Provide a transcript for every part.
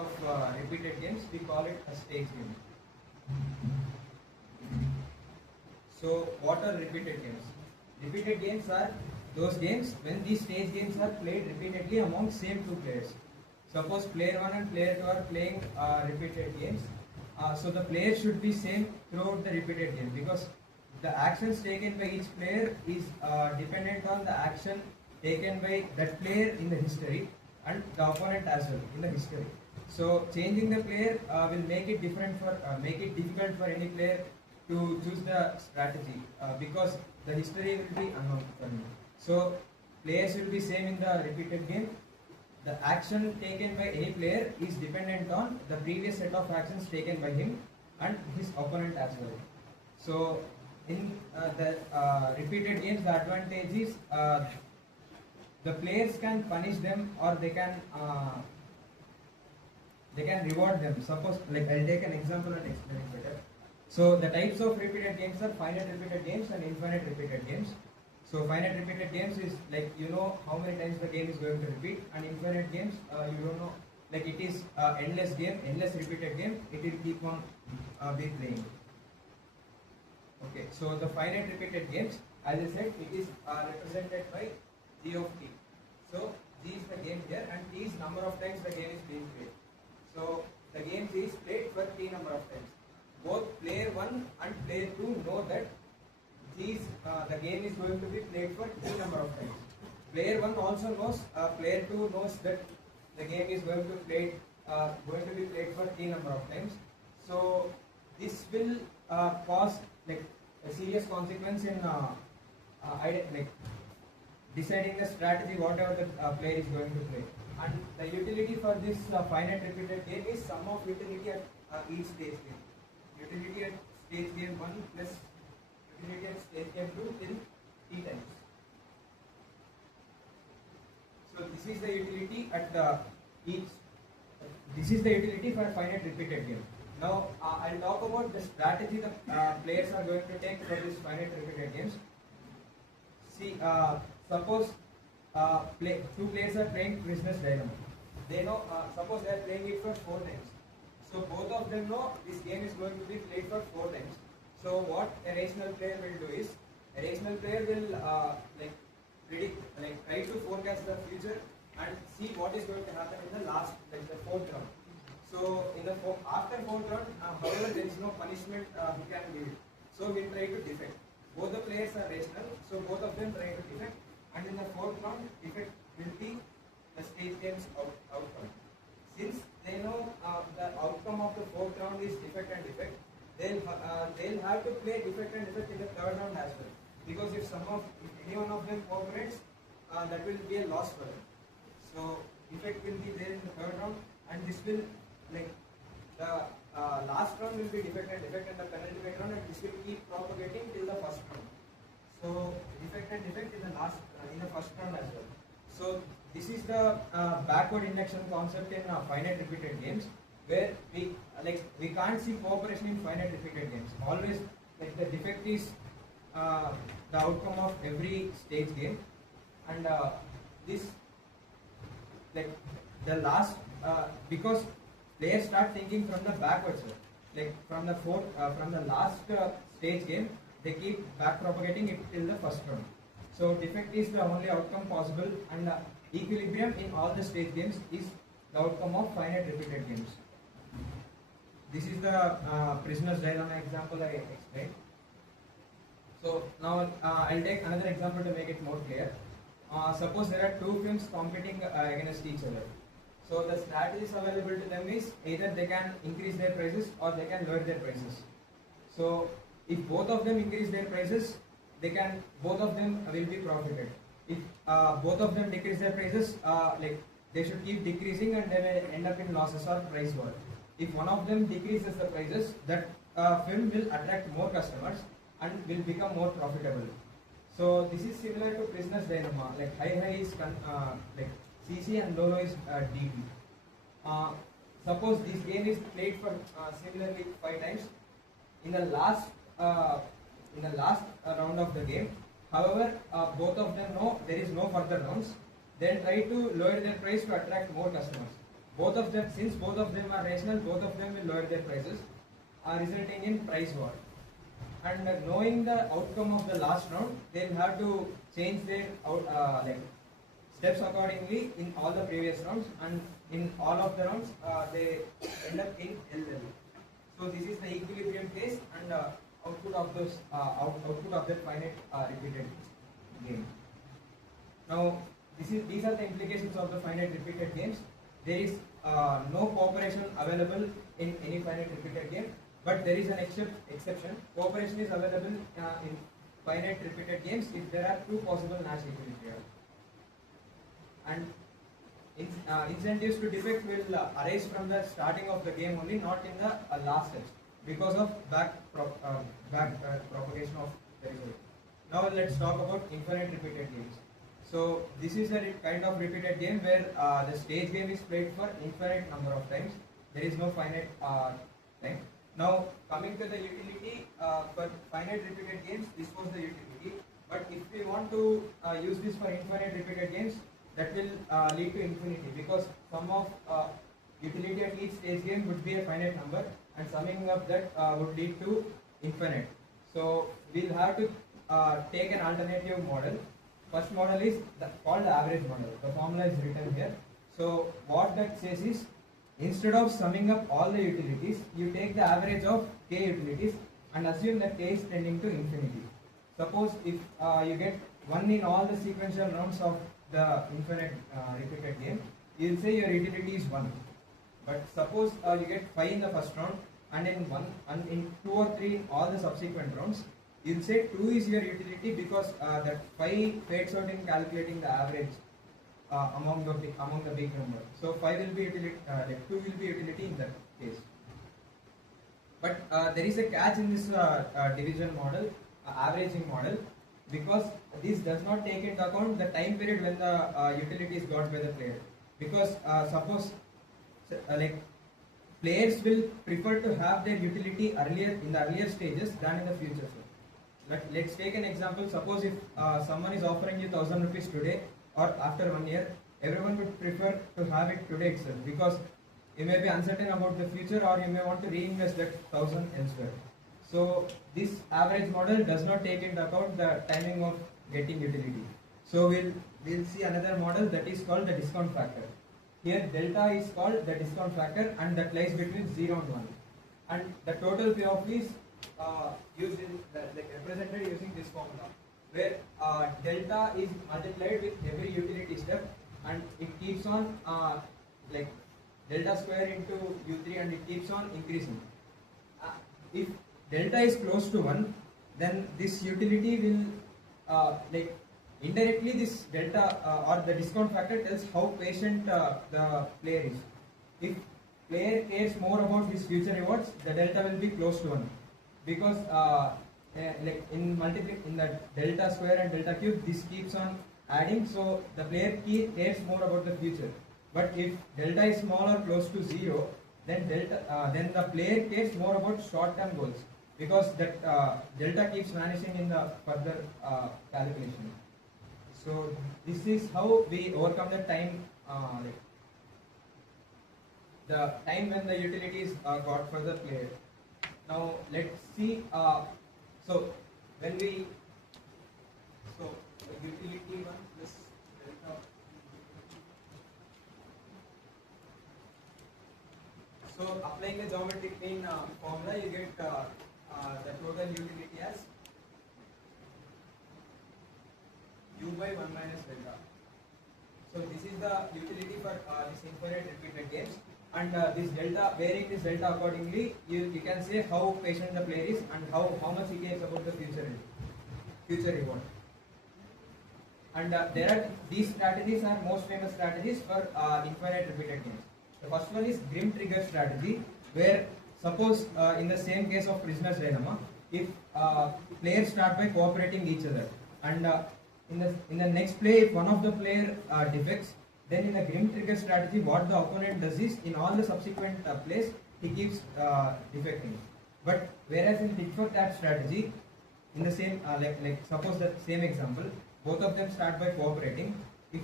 of repeated games, we call it a stage game. So what are repeated games? Repeated games are those games when these stage games are played repeatedly among same two players. Suppose player 1 and player 2 are playing repeated games. So the players should be same throughout the repeated game, because the actions taken by each player is dependent on the action taken by that player in the history and the opponent as well in the history. So changing the player will make it difficult for any player to choose the strategy, because the history will be unknown for him. So players will be same in the repeated game. The action taken by any player is dependent on the previous set of actions taken by him and his opponent as well. So in the repeated games, the advantage is the players can punish them, or they can reward them. Suppose, like, I'll take an example and explain it better. So the types of repeated games are finite repeated games and infinite repeated games. So finite repeated games is like you know how many times the game is going to repeat, and infinite games you don't know, like it is endless game, endless repeated game. It will keep on be playing. Okay, so the finite repeated games, as I said, it is represented by g of t. So g is the game here, and t is number of times the game is being played. So the game is played for t number of times. Both player 1 and player 2 know that the game is going to be played for t number of times. Player 1 also knows, player 2 knows that the game is going to be played for t number of times. So this will cause like a serious consequence in like deciding the strategy whatever the player is going to play. And the utility for this finite repeated game is sum of utility at each stage game. Utility at stage game 1 plus utility at stage game 2 till t times. So this is the utility at this is the utility for a finite repeated game. Now I'll talk about the strategy the players are going to take for this finite repeated games. See, suppose two players are playing Prisoner's Dilemma. They know, suppose they are playing it for 4 times. So both of them know this game is going to be played for 4 times. So what a rational player will do is, a rational player will like predict, like try to forecast the future and see what is going to happen in the last, like the 4th round. So in the after 4th round, however there is no punishment he can give it. So we will try to defect. Both the players are rational, so both of them try to defect, and in the 4th round, defect will be the stage game's outcome. Since they know the outcome of the 4th round is defect and defect, they'll have to play defect and defect in the 3rd round as well. Because if any one of them cooperates, that will be a loss for them. So defect will be there in the 3rd round, and this will, like, the last round will be defect and defect in the penultimate round, and this will keep propagating till the 1st round. So defect and defect in the 1st round as well. So this is the backward induction concept in finite repeated games, where we can't see cooperation in finite repeated games. Always, like, the defect is the outcome of every stage game, and this, like, the last because players start thinking from the backwards, like from the last stage game, they keep back propagating it till the 1st round. So defect is the only outcome possible, and equilibrium in all the stage games is the outcome of finite repeated games. This is the Prisoner's Dilemma example I explained. So now I'll take another example to make it more clear. Suppose there are two films competing against each other. So the strategies available to them is either they can increase their prices or they can lower their prices. So if both of them increase their prices, both of them will be profited. If both of them decrease their prices, like, they should keep decreasing and they will end up in losses or price war. If one of them decreases the prices, that film will attract more customers and will become more profitable. So this is similar to Prisoner's Dilemma. Like, high is like CC and low is DT. Suppose this game is played for similarly 5 times. In the last round of the game, however, both of them know there is no further rounds. They'll try to lower their price to attract more customers. both of them, since both of them are rational, both of them will lower their prices, resulting in price war. And knowing the outcome of the last round, they'll have to change their steps accordingly in all the previous rounds, and in all of the rounds they end up in LL. So this is the equilibrium case and output of those output of that finite repeated game. Now these are the implications of the finite repeated games. There is no cooperation available in any finite repeated game, but there is an exception. Cooperation is available in finite repeated games if there are two possible Nash equilibria. And incentives to defect will arise from the starting of the game only, not in the last steps, because of back propagation of the result. Now let's talk about infinite repeated games. So this is a kind of repeated game where the stage game is played for infinite number of times. There is no finite time. Now coming to the utility for finite repeated games, this was the utility. But if we want to use this for infinite repeated games, that will lead to infinity, because sum of utility at each stage game would be a finite number, and summing up that would lead to infinite. So we'll have to take an alternative model. First model is called the average model. The formula is written here. So what that says is, instead of summing up all the utilities, you take the average of k utilities and assume that k is tending to infinity. Suppose if you get 1 in all the sequential rounds of the infinite repeated game, you will say your utility is 1. But suppose you get 5 in the first round, and in 2 or 3 in all the subsequent rounds, you will say 2 is your utility, because that 5 fades out in calculating the average among the big number. So 5 will be utility, 2 will be utility in that case. But there is a catch in this division model, averaging model, because this does not take into account the time period when the utility is got by the player. Because suppose players will prefer to have their utility in the earlier stages than in the future. Let's take an example. Suppose if someone is offering you 1,000 rupees today or after 1 year, everyone would prefer to have it today itself, because you may be uncertain about the future, or you may want to reinvest that 1,000 elsewhere. So this average model does not take into account the timing of getting utility. So we'll see another model that is called the discount factor. Here delta is called the discount factor, and that lies between 0 and 1. And the total payoff is represented using this formula, where delta is multiplied with every utility step, and it keeps on delta square into u3, and it keeps on increasing. If delta is close to 1, then this utility will indirectly this delta or the discount factor tells how patient the player is. If player cares more about his future rewards, the delta will be close to 1, because in the delta square and delta cube, this keeps on adding, so the player cares more about the future. But if delta is small or close to 0, then the player cares more about short-term goals, because that delta keeps vanishing in the further calculation. So this is how we overcome the time when the utility is got for the player. Now let's see. So the utility 1 plus delta. So applying the geometric mean formula, you get the total utility as u by 1 minus delta. So this is the utility for this infinite repeated games, and this delta, varying this delta accordingly, you can say how patient the player is and how much he cares about the future reward. And these strategies are most famous strategies for infinite repeated games. The first one is grim trigger strategy, where suppose in the same case of prisoner's dilemma, if players start by cooperating each other, and in the next play, if one of the player defects, then in the grim trigger strategy, what the opponent does is, in all the subsequent plays, he keeps defecting. But whereas in tit for tat strategy, in the same suppose the same example, both of them start by cooperating. If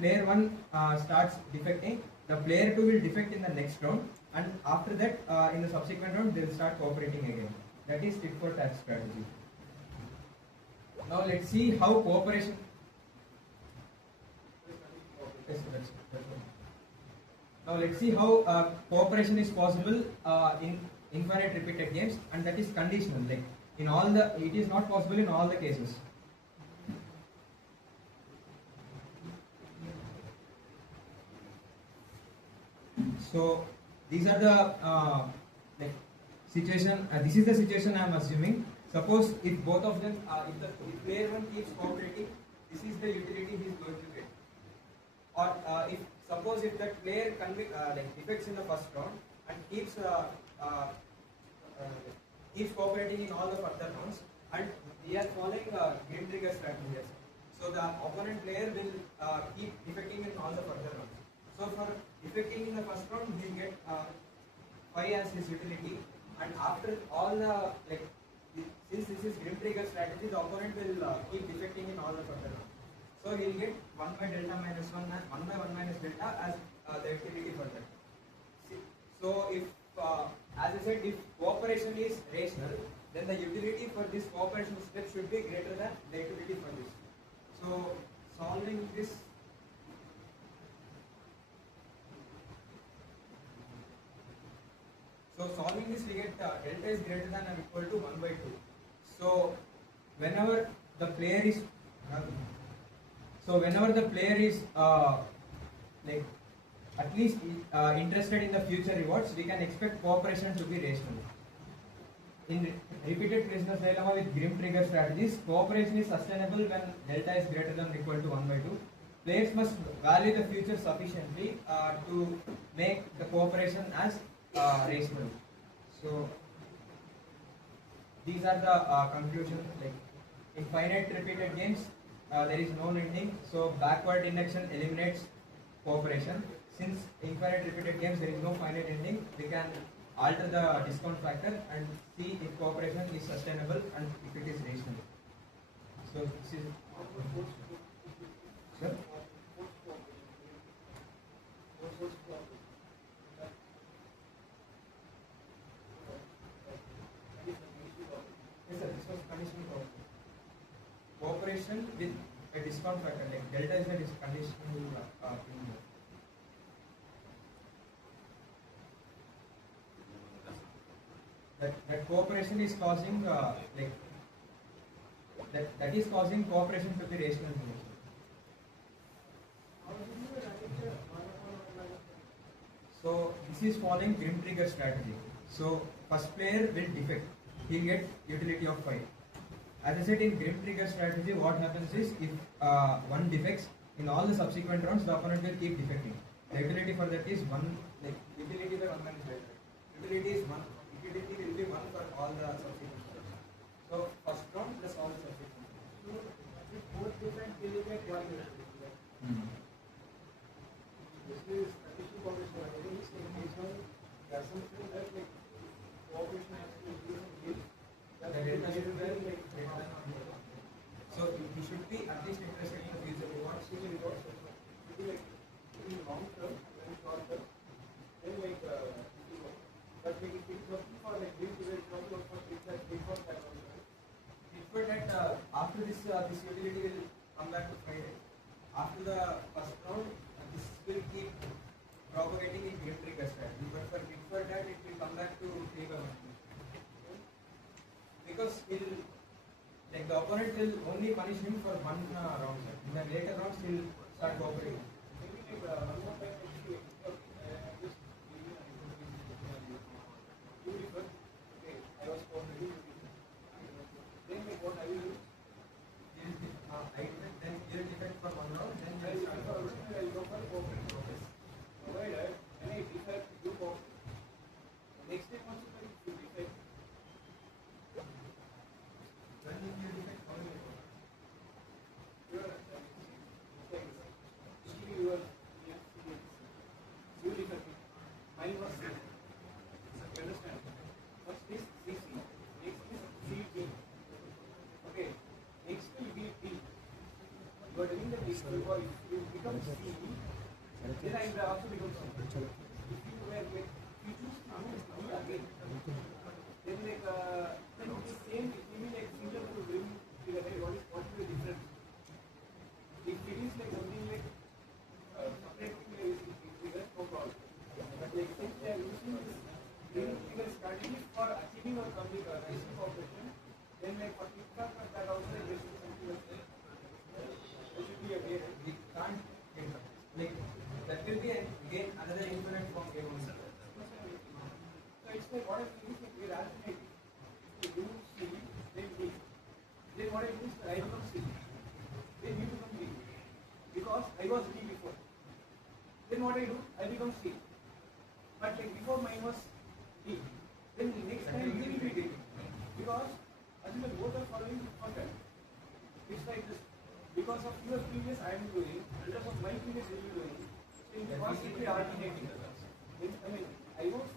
player 1 starts defecting, the player 2 will defect in the next round, and after that, in the subsequent round, they will start cooperating again. That is tit for tat strategy. Now let's see how cooperation. Now let's see how cooperation is possible in infinite repeated games, and that is conditional. Like in all the, it is not possible in all the cases. So these are the like situation. This is the situation I am assuming. Suppose if both of them, if player 1 keeps cooperating, this is the utility he is going to get. Or if suppose if that player like defects in the first round and keeps cooperating in all the further rounds, and we are following game trigger strategy. So the opponent player will keep defecting in all the further rounds. So for defecting in the first round, he will get 5 as his utility, and after all the since this is grim trigger strategy, the opponent will keep defecting in all the further rounds. So he will get 1 by delta minus 1 and 1 by 1 minus delta as the utility for that. So if, as I said, if cooperation is rational, then the utility for this cooperation step should be greater than the utility for this. So solving this. So solving this, we get delta is greater than or equal to 1 by 2. So whenever the player is like at least interested in the future rewards, we can expect cooperation to be rational. In repeated prisoner's dilemma with grim trigger strategies, cooperation is sustainable when delta is greater than or equal to 1 by 2. Players must value the future sufficiently to make the cooperation as rational. So these are the conclusions. Like in finite repeated games, there is no ending, so backward induction eliminates cooperation. Since infinite repeated games there is no finite ending, we can alter the discount factor and see if cooperation is sustainable and if it is rational. So this is. Sir? Yes, sir, this was conditional cooperation with a discount factor, like delta is a conditional thing. That cooperation is causing that is causing cooperation to be rational. So this is following grim trigger strategy. So first player will defect, he will get utility of 5. As I said, in grim trigger strategy, what happens is if one defects, in all the subsequent rounds, the opponent will keep defecting. The utility for that is 1, like utility by 1 minus delta. Utility is 1. Utility will be 1 for all the subsequent rounds. So first round plus all the subsequent rounds. So if both defect, will you get 1 utility? This is additional cooperation. I think it's based on the assumption that like cooperation has to be the delta should be like greater than or equal to 1. So he should be at least interested in the future rewards. Future rewards should be like in long term and short term. Then like but like if it's working for like this is not work for it's like before that also. Before that after this this utility will come back to 5. After the first round, this will keep propagating in grim trigger strategy. But for before that, it will come back to 3 by 1. Because like the opponent will only punish him for 1 round. In the later rounds, he will start cooperating. Maybe like one more time, I was cooperating. Then like what I will do? Then you will defect for 1 round. Then I will go for cooperation. Provided any defect you cooperate. Next time also you defect. When you defect, how will you go? You defect. Mine was C. You understand? First is CC. Next is CD. Okay. Next will be D. You are doing the disc, you become C. then I will also become C. If you were like, you choose D again, then like, then it is same, it will be like similar to rim figure, right? What is the difference? If it is like something like separate figure, no problem. But like since they are using this rim figure strategy for achieving or complete rising operation, then like for TikTok that also like there should be something like that. There should be a way, right? We can't get that. Like that will be again another infinite form game only. So it's like what I feel is like we're alternating. So you C, then D. Then what I do is I become C. Then you become D. Because I was D before. Then what I do? I become C. But like before mine was D. Then the next time you will be D. Because assume both are following content. It's like this. Because of your previous I am doing, because of my previous you will be doing. So in the past it will be alternating. I mean, I won't